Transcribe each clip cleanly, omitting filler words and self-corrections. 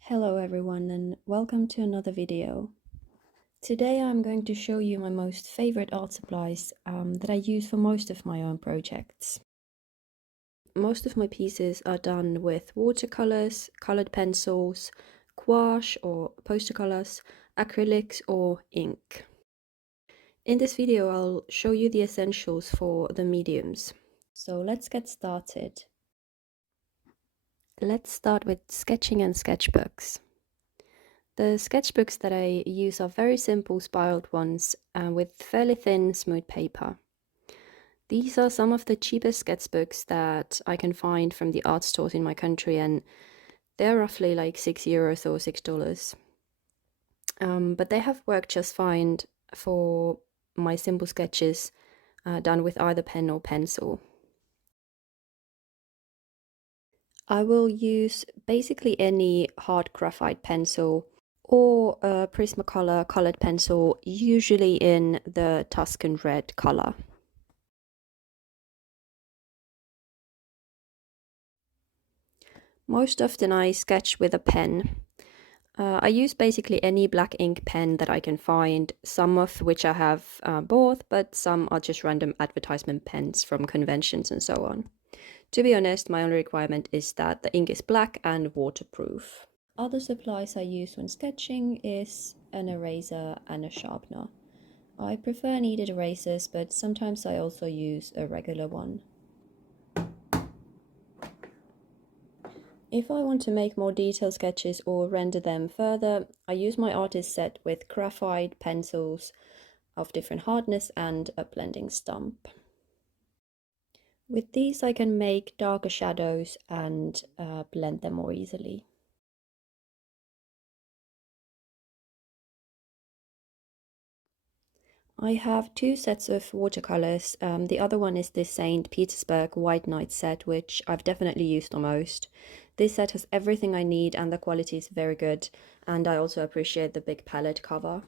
Hello everyone and welcome to another video. Today I'm going to show you my most favorite art supplies that I use for most of my own projects. Most of my pieces are done with watercolors, colored pencils, gouache or poster colors, acrylics or ink. In this video I'll show you the essentials for the mediums. So let's get started. Let's start with sketching and sketchbooks. The sketchbooks that I use are very simple spiraled ones with fairly thin, smooth paper. These are some of the cheapest sketchbooks that I can find from the art stores in my country, and they're roughly like €6 or $6. But they have worked just fine for my simple sketches done with either pen or pencil. I will use basically any hard graphite pencil or a Prismacolor colored pencil, usually in the Tuscan red color. Most often I sketch with a pen. I use basically any black ink pen that I can find, some of which I have bought, but some are just random advertisement pens from conventions and so on. To be honest, my only requirement is that the ink is black and waterproof. Other supplies I use when sketching is an eraser and a sharpener. I prefer kneaded erasers, but sometimes I also use a regular one. If I want to make more detailed sketches or render them further, I use my artist set with graphite pencils of different hardness and a blending stump. With these I can make darker shadows and blend them more easily. I have two sets of watercolors. The other one is the St. Petersburg White Night set, which I've definitely used the most. This set has everything I need and the quality is very good, and I also appreciate the big palette cover.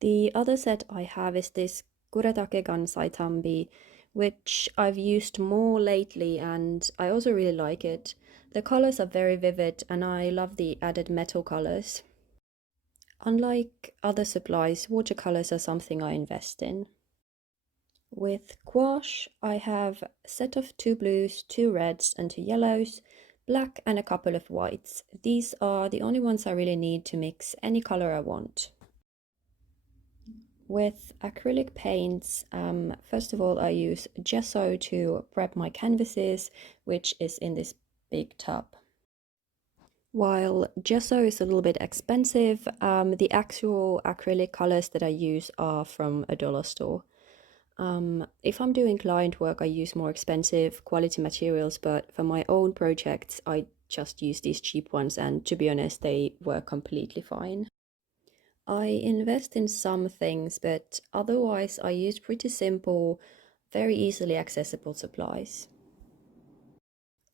The other set I have is this Kuretake Gansai Tambi, which I've used more lately and I also really like it. The colors are very vivid and I love the added metal colors. Unlike other supplies, watercolors are something I invest in. With gouache, I have a set of 2 blues, 2 reds and 2 yellows, black and a couple of whites. These are the only ones I really need to mix any color I want. With acrylic paints, first of all I use gesso to prep my canvases, which is in this big tub. While gesso is a little bit expensive, the actual acrylic colors that I use are from a dollar store. If I'm doing client work, I use more expensive quality materials, but for my own projects, I just use these cheap ones, and to be honest, they work completely fine. I invest in some things, but otherwise I use pretty simple, very easily accessible supplies.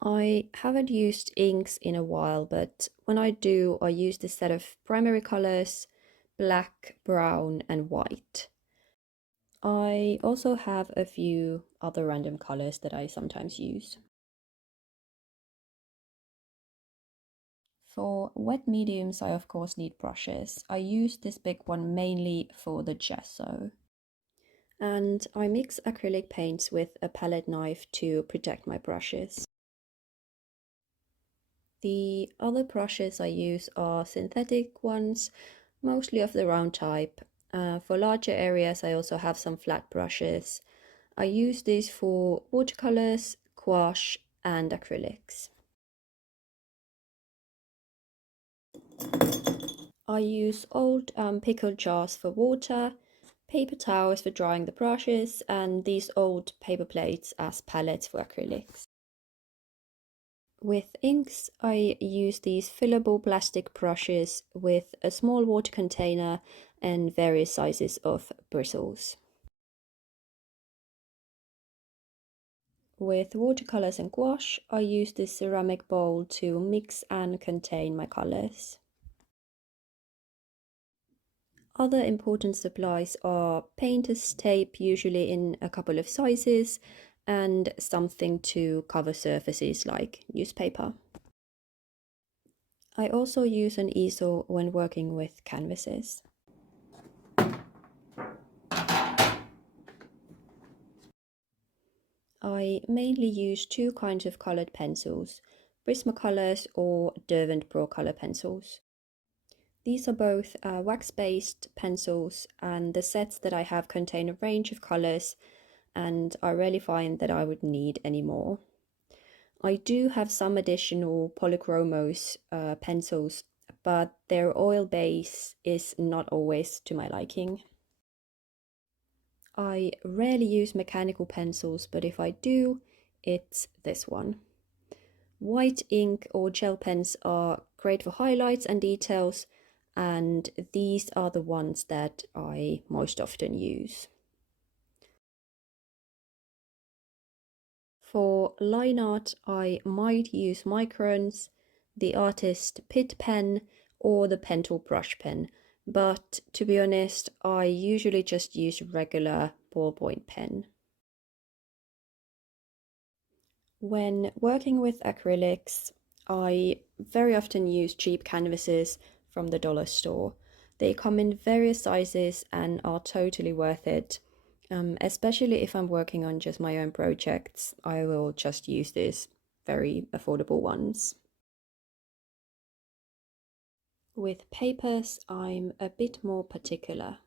I haven't used inks in a while, but when I do, I use this set of primary colors, black, brown, and white. I also have a few other random colors that I sometimes use. For wet mediums, I of course need brushes. I use this big one mainly for the gesso. And I mix acrylic paints with a palette knife to protect my brushes. The other brushes I use are synthetic ones, mostly of the round type. For larger areas I also have some flat brushes. I use these for watercolors, gouache and acrylics. I use old pickle jars for water, paper towels for drying the brushes, and these old paper plates as palettes for acrylics. With inks, I use these fillable plastic brushes with a small water container and various sizes of bristles. With watercolors and gouache, I use this ceramic bowl to mix and contain my colors. Other important supplies are painter's tape, usually in a couple of sizes, and something to cover surfaces like newspaper. I also use an easel when working with canvases. I mainly use two kinds of colored pencils, Prismacolors or Derwent Pro Color pencils. These are both wax-based pencils, and the sets that I have contain a range of colors, and I rarely find that I would need any more. I do have some additional polychromos pencils, but their oil base is not always to my liking. I rarely use mechanical pencils, but if I do, it's this one. White ink or gel pens are great for highlights and details, and these are the ones that I most often use. For line art, I might use microns, the artist Pitt pen, or the Pentel brush pen, but to be honest, I usually just use regular ballpoint pen. When working with acrylics, I very often use cheap canvases from the dollar store. They come in various sizes and are totally worth it. Especially if I'm working on just my own projects, I will just use these very affordable ones. With papers, I'm a bit more particular.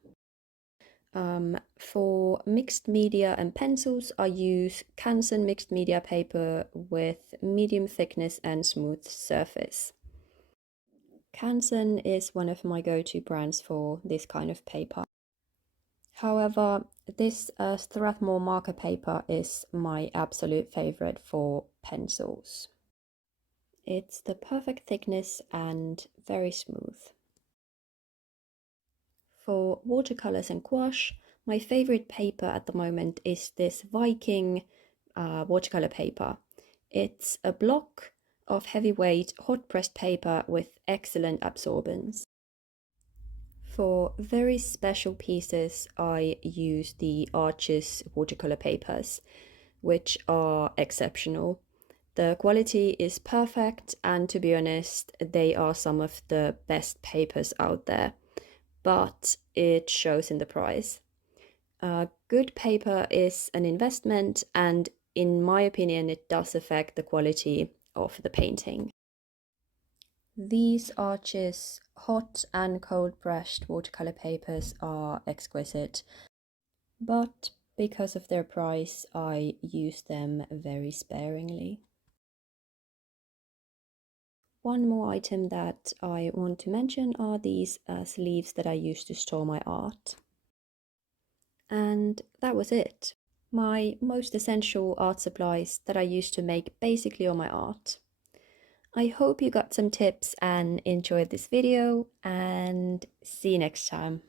For mixed media and pencils, I use Canson mixed media paper with medium thickness and smooth surface. Canson is one of my go-to brands for this kind of paper. However, this Strathmore marker paper is my absolute favorite for pencils. It's the perfect thickness and very smooth. For watercolors and gouache, my favorite paper at the moment is this Viking watercolor paper. It's a block of heavyweight hot pressed paper with excellent absorbance. For very special pieces, I use the Arches watercolor papers, which are exceptional. The quality is perfect, and to be honest, they are some of the best papers out there, but it shows in the price. Good paper is an investment, and in my opinion, it does affect the quality of the painting. These Arches hot and cold brushed watercolor papers are exquisite, but because of their price, I use them very sparingly. One more item that I want to mention are these sleeves that I use to store my art. And that was it. My most essential art supplies that I use to make basically all my art. I hope you got some tips and enjoyed this video, and see you next time.